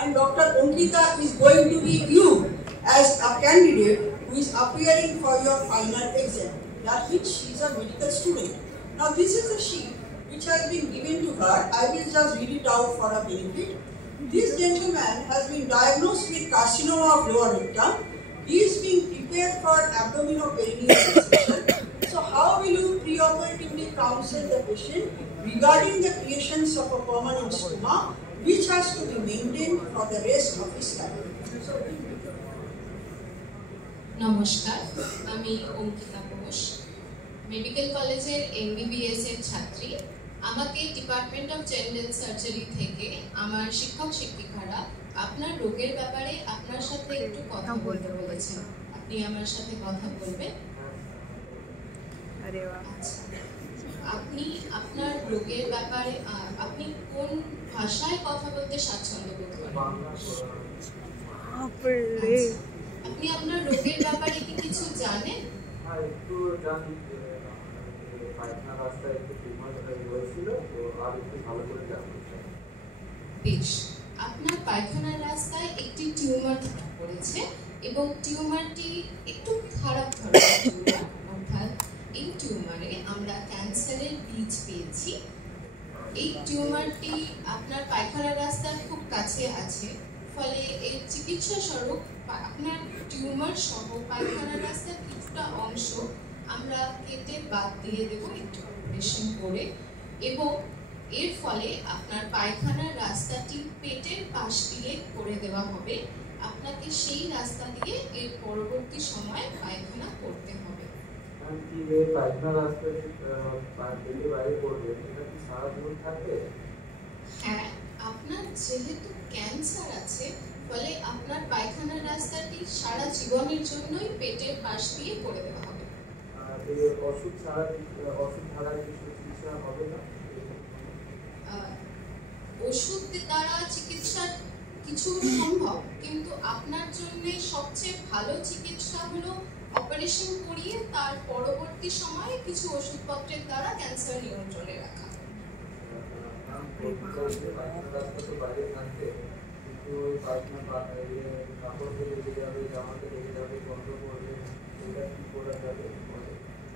and Dr. Ankita is going to be you as a candidate who is appearing for your final exam. That means she is a medical student. Now this is a sheet which has been given to her. I will just read it out for a benefit. This gentleman has been diagnosed with carcinoma of lower rectum. He is being prepared for abdominoperineal resection. So how will you preoperatively counsel the patient regarding the creations of a permanent stoma which has to be maintained for the rest of his life? নমস্কার, আমি Ankita Ghosh, medical কলেজের MBBS এর ছাত্রী। আমাকে department of general surgery থেকে আমার শিক্ষক শিক্ষিকারা আপনার রোগের ব্যাপারে আপনার সাথে একটু কথা বলতে বলেছেন। আপনি আমার সাথে কথা বলবেন? আচ্ছা, আপনি আপনার রোগের ব্যাপারে আপনি কোন ভাষায় কথা বলতে স্বাচ্ছন্দ্য বোধ করেন? আপনি আপনার রোগের ব্যাপারে কি কিছু জানেন? একটু জানি, পায়খানা রাস্তায় একটু টিউমার হয়েছিল, তো আর একটু ভালো করে জানতে চাই। বেশ, আপনার পায়খানার রাস্তায় একটি টিউমার ধরা পড়েছে এবং টিউমারটি একটু খারাপ ধরনের টিউমার, অর্থাৎ এই টিউমারে আমরা ক্যান্সারের বীজ পেয়েছি। এই টিউমারটি আপনার পায়খানার রাস্তার খুব কাছে আছে, ফলে এর চিকিৎসা স্বরূপ আপনার টিউমার সহ পায়খানার রাস্তার কিছুটা অংশ আমরা কেটে বাদ দিয়ে দেব একটু অপারেশন করে, এবং এর ফলে আপনার পায়খানার রাস্তাটি পেটের পাশ দিয়ে করে দেওয়া হবে। আপনাকে সেই রাস্তা দিয়ে এর পরবর্তী সময় পায়খানা করতে হবে। হ্যাঁ, আপনার যেহেতু ক্যান্সার আছে, ফলে আপনার পায়খানার রাস্তাটি সারা জীবনের জন্যই পেটের পাশ দিয়ে করে দেওয়া হবে। ওষুধ দ্বারা চিকিৎসা কিছু সম্ভব, কিন্তু আপনার জন্য সবচেয়ে ভালো চিকিৎসা হলো অপারেশন করিয়ে তার পরবর্তী সময়ে কিছু ওষুধপত্রের দ্বারা ক্যান্সার নিয়ন্ত্রণে রাখা।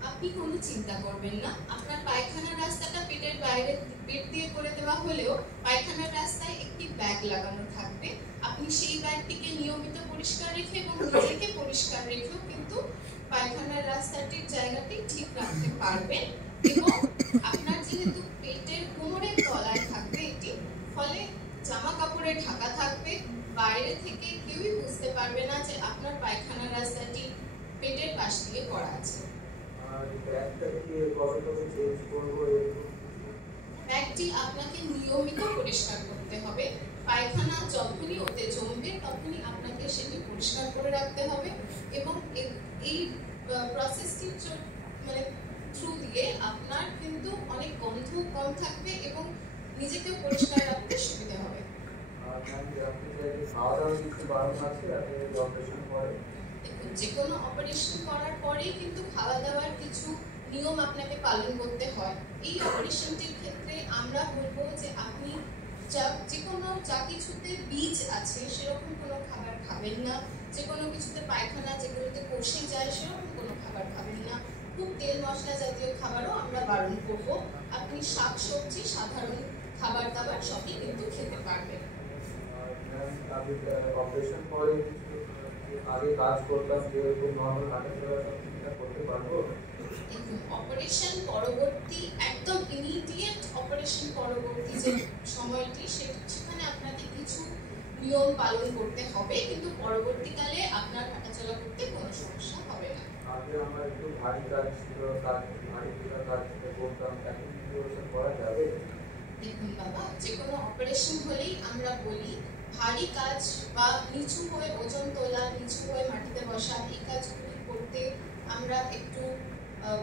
আপনি কোনো চিন্তা করবেন না, আপনার পায়খানার রাস্তাটা পেটের বাইরে পেট দিয়ে করে দেওয়া হলেও পায়খানার রাস্তায় একটি ব্যাগ লাগানো থাকবে। আপনি সেই ব্যাগটিকে নিয়মিত পরিষ্কার রেখে এবং নিজেকে পরিষ্কার রেখেও কিন্তু পায়খানার রাস্তাটির জায়গাটি ঠিক রাখতে পারবেন। এবং আপনার যেহেতু পেটের কোমরের তলায় থাকবে এটি, ফলে জামা কাপড়ে ঢাকা থাকবে, বাইরে থেকে কেউই বুঝতে পারবে না যে আপনার পায়খানার রাস্তাটি পেটের পাশ দিয়ে করা আছে। ব্যাগটি আপনাকে নিয়মিত পরিষ্কার করতে হবে। পায়খানা যখনই ওতে জমবে তখনই আপনাকে সেটি পরিষ্কার করে রাখতে হবে, এবং এই প্রসেসটির মানে থ্রু দিয়ে আপনার কিন্তু অনেক গন্ধ কম থাকবে এবং নিজেকে পরিষ্কার রাখতে সুবিধা হবে। যে কোনো অপারেশন করার পরেই কিন্তু খাওয়া দাওয়ার কিছু নিয়ম আপনাকে পালন করতে হয়। এই অপারেশনটির ক্ষেত্রে আমরা বলবো যে আপনি যা কিছুতে বীজ আছে সেরকম কোনো খাবার খাবেন না, যে কোনো কিছুতে পায়খানা যেগুলোতে কষে যায় সেরকম কোনো খাবার খাবেন না, খুব তেল মশলা জাতীয় খাবারও আমরা বারণ করব। আপনি শাক সবজি সাধারণ খাবার দাবার সবই কিন্তু খেতে পারবেন। অপারেশন পরে আগে কাজ করতাম যেরকম নরমাল হাঁটাচলা করতে পারবো? অপারেশন পরবর্তী একদম ইমিডিয়েট অপারেশন পরবর্তী যে সময়টি সেখানে আপনাকে কিছু নিয়ম পালন করতে হবে, কিন্তু পরবর্তীকালে আপনার হাঁটাচলা করতে কোনো সমস্যা হবে না। আগে আমরা একটু ভারী কাজ ছিল, ভারী কাজ করতাম, এখন কি অপারেশন করা যাবে? দেখুন বাবা, যে কোনো অপারেশন হলেই আমরা বলি ভারী কাজ বা নিচু হয়ে ওজন তোলা, নিচু হয়ে মাটিতে বসা, এই কাজগুলি করতে আমরা একটু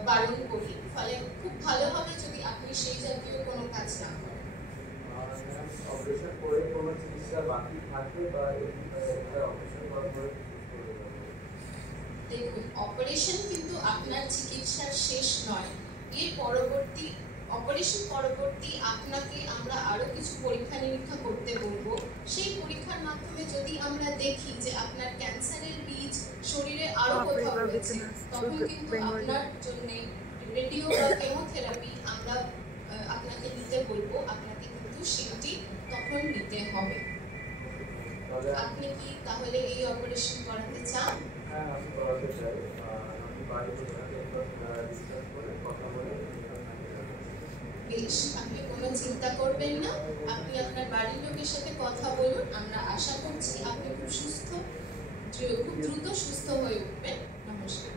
বারণ করি। ফলে খুব ভালো হবে যদি আপনি সেই জাতীয় কোনো কাজ না করেন। অপারেশন করে কোনো চিকিৎসা বাকি থাকবে বা অপারেশন করার পরে? দেখুন, অপারেশন কিন্তু আপনার চিকিৎসার শেষ নয়। এর পরবর্তী আপনাকে আমরা আরো কিছু পরীক্ষা নিরীক্ষা করতে বলবো। সেই পরীক্ষার মাধ্যমে যদি আমরা দেখি যে আপনার ক্যান্সারের বীজ শরীরে আরো কোথাও রয়েছে, তখন কিন্তু আপনার জন্য রেডিও বা কেমোথেরাপি আমরা আপনাকে নিতে বলবো। আপনাকে কিন্তু সেটি তখন নিতে হবে। আপনি কি তাহলে এই অপারেশন করাতে চান? হ্যাঁ, আমি করাতে চাই। আমি বাড়িতে ডিসকাস করে কথা বলে বেশ, আপনি কোনো চিন্তা করবেন না। আপনি আপনার বাড়ির লোকের সাথে কথা বলুন। আমরা আশা করছি আপনি খুব দ্রুত সুস্থ হয়ে উঠবেন। নমস্কার।